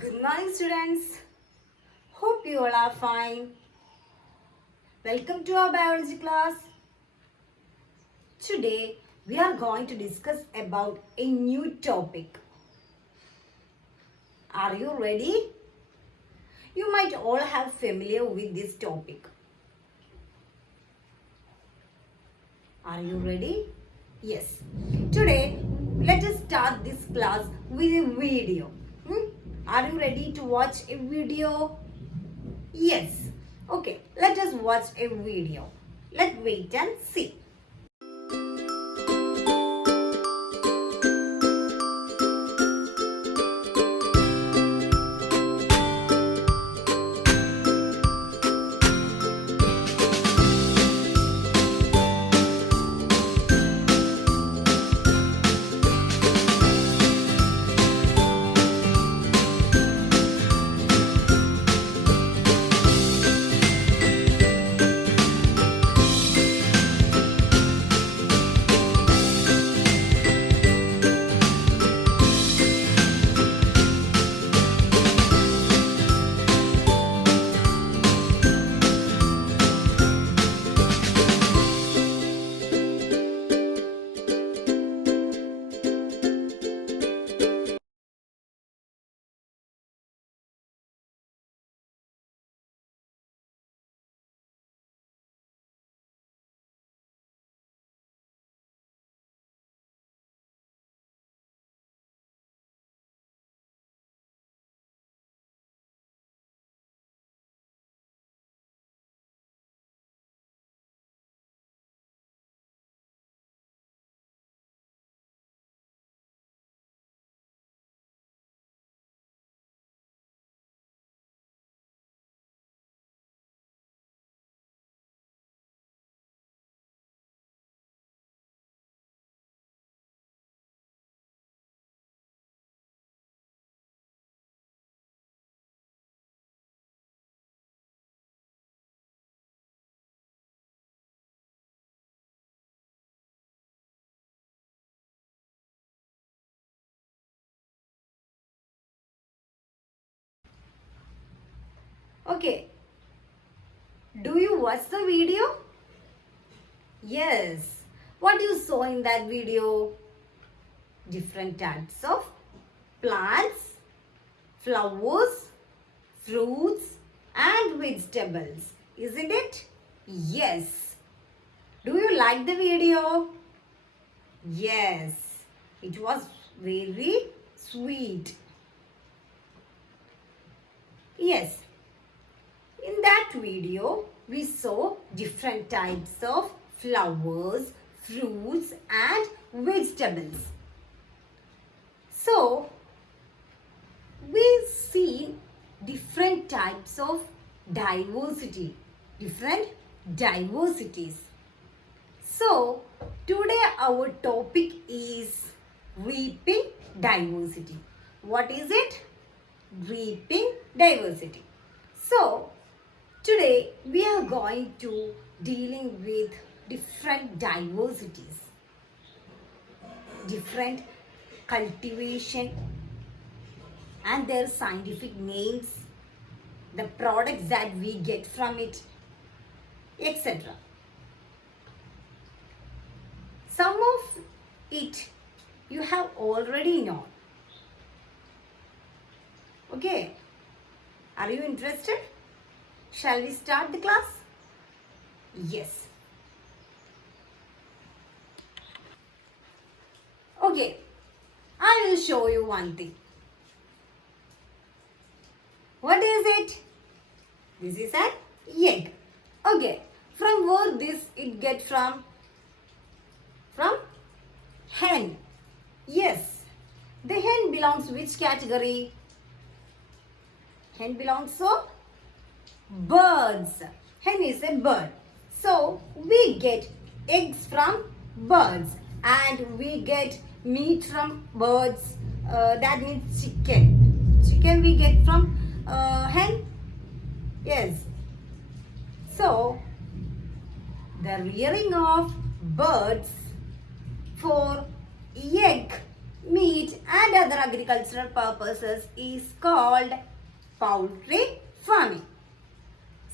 Good morning, students. Hope you all are fine. Welcome to our biology class. Today, we are going to discuss about a new topic. Are you ready? You might all have familiar with this topic. Are you ready? Yes. Today, let us start this class with a video. Are you ready to watch a video? Yes. Okay, let us watch a video. Let's wait and see. Okay. Do you watch the video? Yes. What you saw in that video? Different types of plants, flowers, fruits and vegetables. Isn't it? Yes. Do you like the video? Yes. It was very sweet. Yes. In that video, we saw different types of flowers, fruits and vegetables. So, we see different types of diversity, different diversities. So, today our topic is reaping diversity. What is it? Reaping diversity. So, today we are going to dealing with different diversities, different cultivation and their scientific names, the products that we get from it, etc. Some of it you have already known. Okay, are you interested? Shall we start the class? Yes. Okay, I will show you one thing. What is it? This is an egg. Okay, from where this it get from? From hen. Yes, the hen belongs to which category? Hen belongs to birds. Hen is a bird. So we get eggs from birds and we get meat from birds. That means chicken. Chicken we get from hen. Yes. So the rearing of birds for egg, meat and other agricultural purposes is called poultry farming.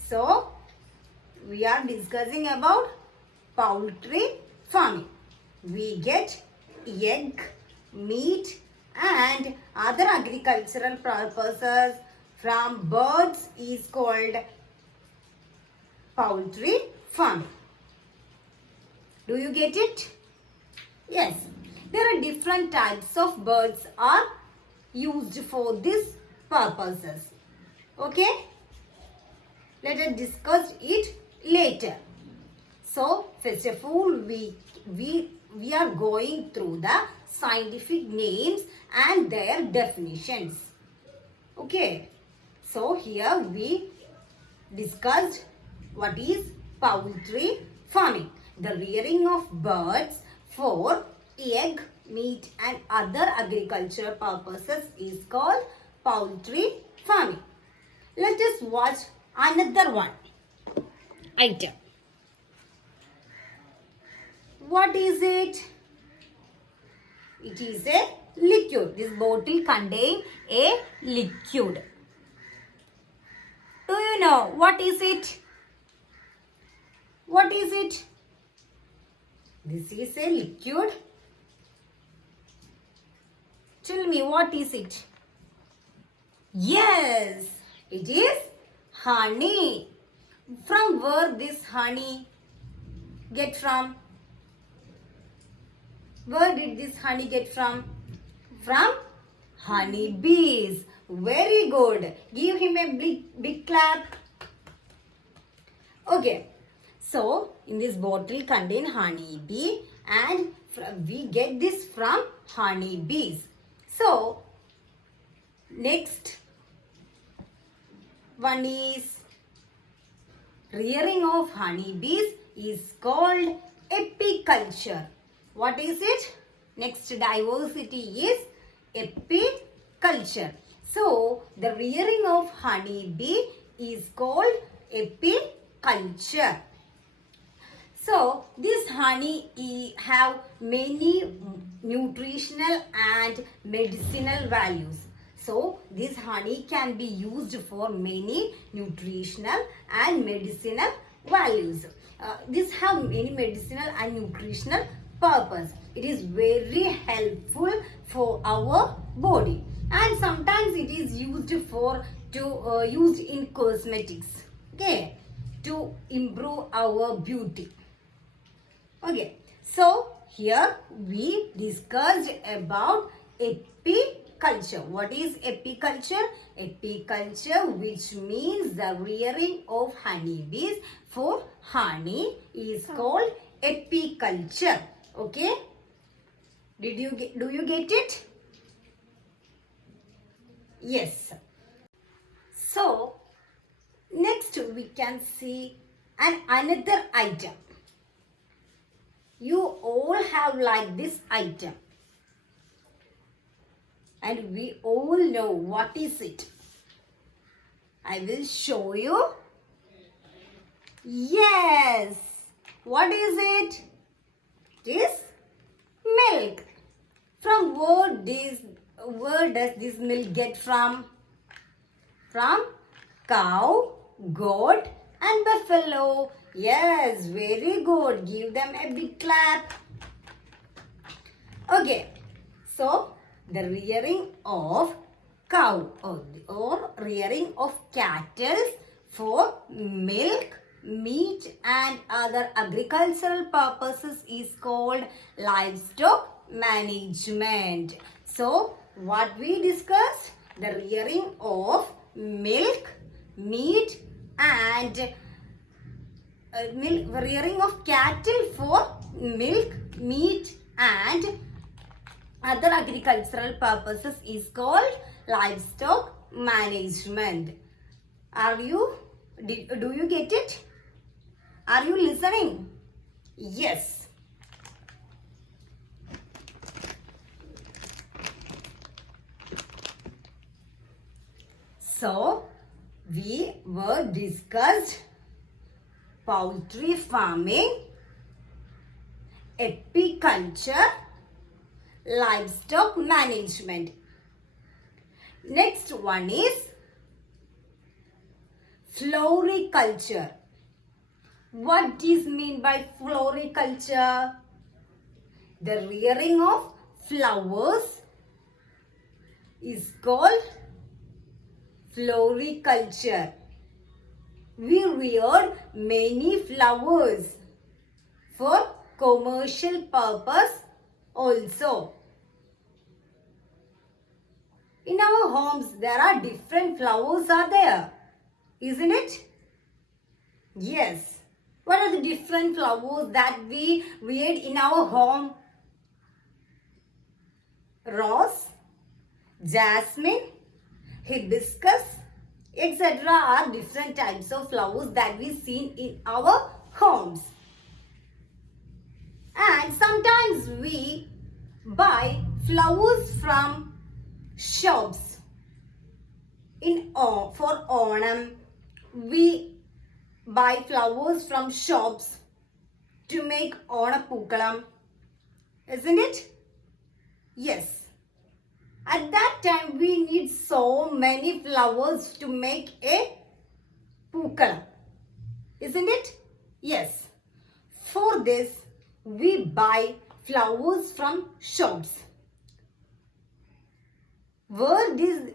So, we are discussing about poultry farming. We get egg, meat and other agricultural purposes from birds is called poultry farming. Do you get it? Yes. There are different types of birds are used for these purposes. Okay? Let us discuss it later. So, first of all, we are going through the scientific names and their definitions. Okay? So, here we discussed what is poultry farming. The rearing of birds for egg, meat and other agricultural purposes is called poultry farming. Let us watch another one item. What is it? It is a liquid. This bottle contains a liquid. Do you know what is it? What is it? This is a liquid. Tell me, what is it? Yes, it is honey. From where this honey get from? Where did this honey get from? From honey bees. Very good. Give him a big clap. Okay. So, in this bottle contain honey bee and we get this from honey bees. So, next one is rearing of honey bees is called apiculture. What is it? Next diversity is apiculture. So, the rearing of honey bee is called apiculture. So, this honey have many nutritional and medicinal values. So, this honey can be used for many nutritional and medicinal values. This have many medicinal and nutritional purpose. It is very helpful for our body, and sometimes it is used used in cosmetics. Okay, to improve our beauty. Okay, so here we discussed about apiculture. What is apiculture? Apiculture, which means the rearing of honeybees for honey, is called apiculture. Okay, do you get it? Yes. So next we can see another item. You all have like this item, and we all know what is it. I will show you. Yes. What is it? It is milk. From where does this milk get from? From cow, goat and buffalo. Yes, very good. Give them a big clap. Okay, so the rearing of cow or rearing of cattle for milk, meat and other agricultural purposes is called livestock management. So, what we discussed? The rearing of milk, meat and rearing of cattle for milk, meat and other agricultural purposes is called livestock management. Do you get it? Are you listening? Yes. So, we were discussed poultry farming, apiculture, livestock management. Next one is floriculture. What is mean by floriculture? The rearing of flowers is called floriculture. We reared many flowers for commercial purpose also. In our homes, there are different flowers are there, isn't it? Yes. What are the different flowers that we reared in our home? Rose, jasmine, hibiscus, etc. are different types of flowers that we see in our homes. And sometimes we buy flowers from shops. For Onam, we buy flowers from shops to make Onapookalam. Isn't it? Yes. At that time, we need so many flowers to make a pookalam. Isn't it? Yes. For this, we buy flowers from shops. Where these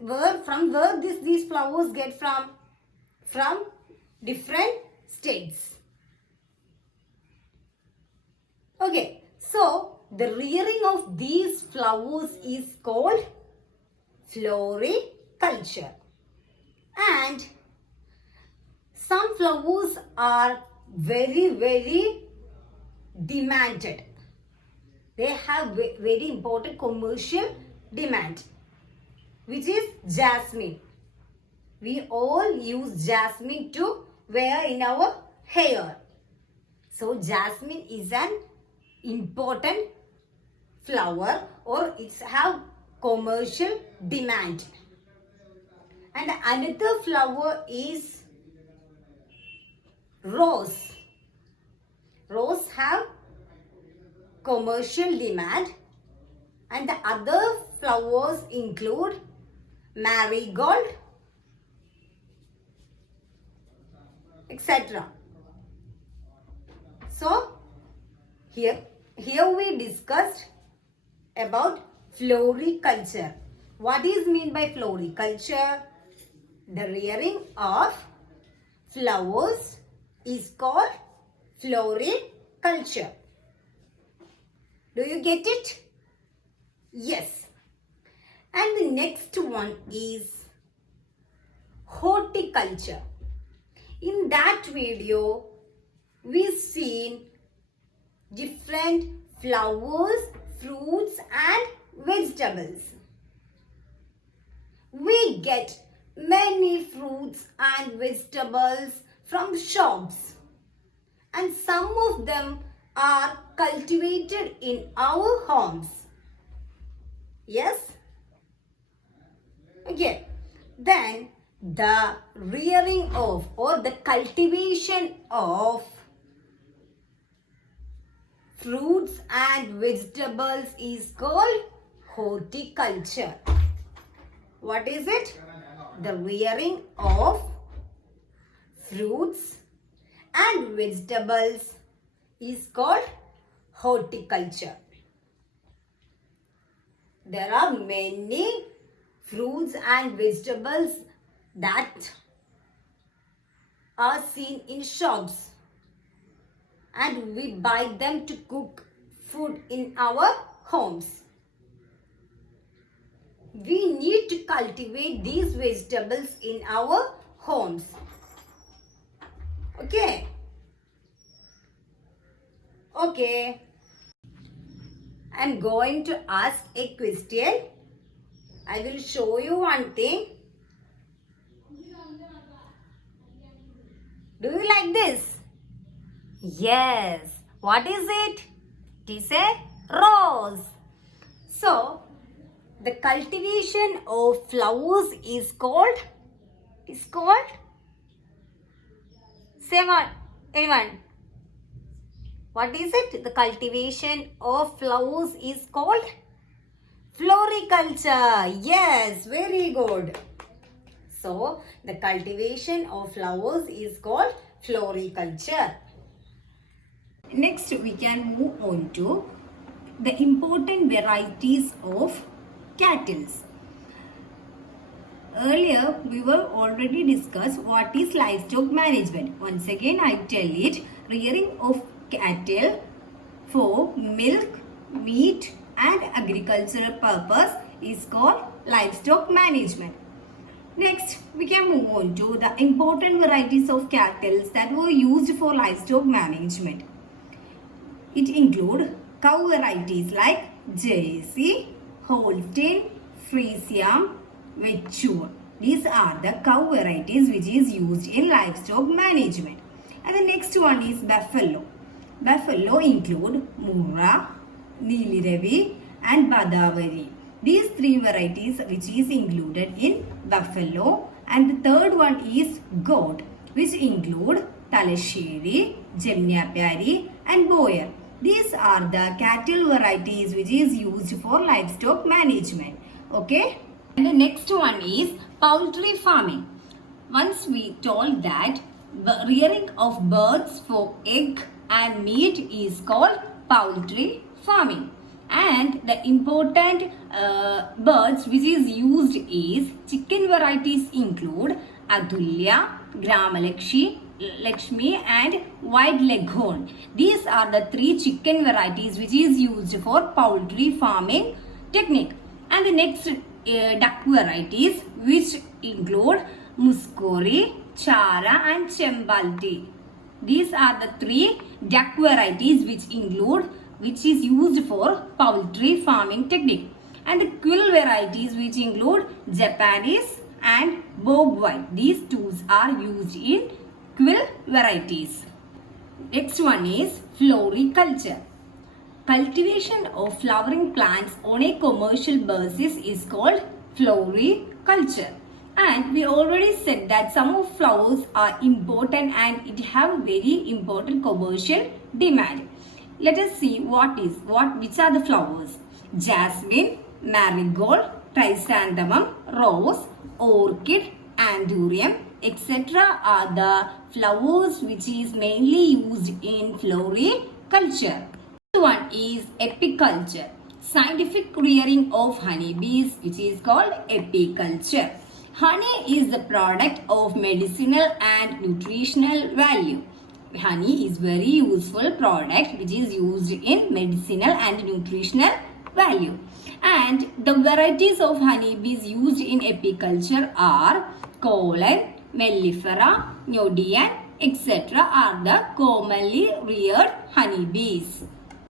flowers get from? From different states. Okay, so the rearing of these flowers is called floriculture. And some flowers are very, very demanded. They have very important commercial demand, which is jasmine. We all use jasmine to wear in our hair. So jasmine is an important flower, or it's have commercial demand. And another flower is rose. Rose have commercial demand, and the other flowers include marigold, etc. So here we discussed about floriculture. What is mean by floriculture? The rearing of flowers is called floriculture. Do you get it? Yes. And the next one is horticulture. In that video, we seen different flowers, fruits and vegetables. We get many fruits and vegetables from shops, and some of them are cultivated in our homes. Yes? Okay. Then the rearing of, or the cultivation of, fruits and vegetables is called horticulture. What is it? The rearing of fruits and vegetables is called horticulture. There are many fruits and vegetables that are seen in shops, and we buy them to cook food in our homes. We need to cultivate these vegetables in our homes. Okay. Okay. I'm going to ask a question. I will show you one thing. Do you like this? Yes. What is it? It is a rose. So, the cultivation of flowers is called? Say what? Anyone? What is it? The cultivation of flowers is called? Floriculture. Yes, very good. So, the cultivation of flowers is called floriculture. Next, we can move on to the important varieties of cattle. Earlier, we were already discussed what is livestock management. Once again, I tell it, rearing of cattle for milk, meat and agricultural purpose is called livestock management. Next, we can move on to the important varieties of cattle that were used for livestock management. It includes cow varieties like Jersey, Holstein, Friesian, Wetschur. These are the cow varieties which is used in livestock management. And the next one is buffalo. Buffalo include Murrah, Nili Ravi and Badavari. These three varieties which is included in buffalo. And the third one is goat, which include Talasheri, Jemnyapyari and Boyer. These are the cattle varieties which is used for livestock management. Okay. And the next one is poultry farming. Once we told that rearing of birds for egg and meat is called poultry farming. And the important birds which is used is chicken varieties include Adulya, Gramalakshi, Lakshmi and white leghorn. These are the three chicken varieties which is used for poultry farming technique. And the next duck varieties which include Muscori, Chara and Chembalti. These are the three duck varieties which is used for poultry farming technique. And the quill varieties which include Japanese and Bob White. These tools are used in quill varieties. Next one is floriculture. Cultivation of flowering plants on a commercial basis is called floriculture. And we already said that some of flowers are important and it have very important commercial demand. Let us see which are the flowers. Jasmine, marigold, chrysanthemum, rose, orchid, anthurium, etc. are the flowers which is mainly used in floriculture. One is apiculture, scientific rearing of honeybees which is called apiculture. Honey is the product of medicinal and nutritional value. Honey is very useful product which is used in medicinal and nutritional value. And the varieties of honeybees used in apiculture are Colon, Mellifera, Neodymium, etc. are the commonly reared honeybees.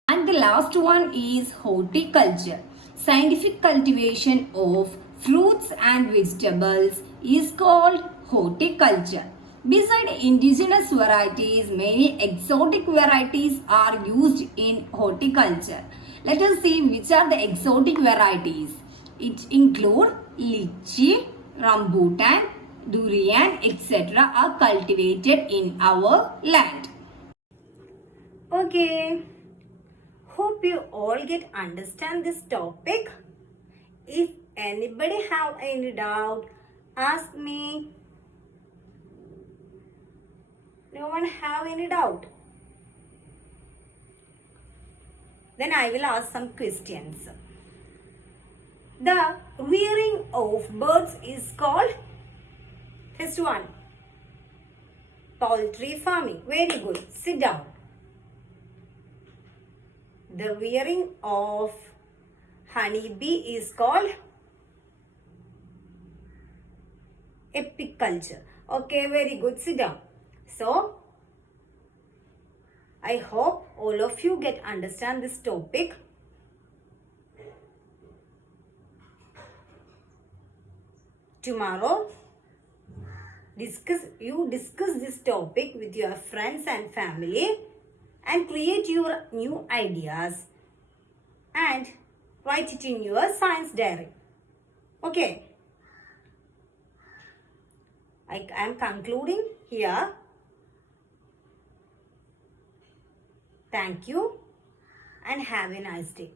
And the last one is horticulture. Scientific cultivation of fruits and vegetables is called horticulture. Besides indigenous varieties, many exotic varieties are used in horticulture. Let us see which are the exotic varieties. It include lychee, rambutan, durian, etc. are cultivated in our land. Okay. Hope you all get understand this topic. If anybody have any doubt, ask me. No one have any doubt? Then I will ask some questions. The rearing of birds is called, first one, poultry farming. Very good. Sit down. The rearing of honeybee is called apiculture. Okay, very good. Sit down. So, I hope all of you get understand this topic. Tomorrow, discuss this topic with your friends and family and create your new ideas and write it in your science diary. Okay. I am concluding here. Thank you and have a nice day.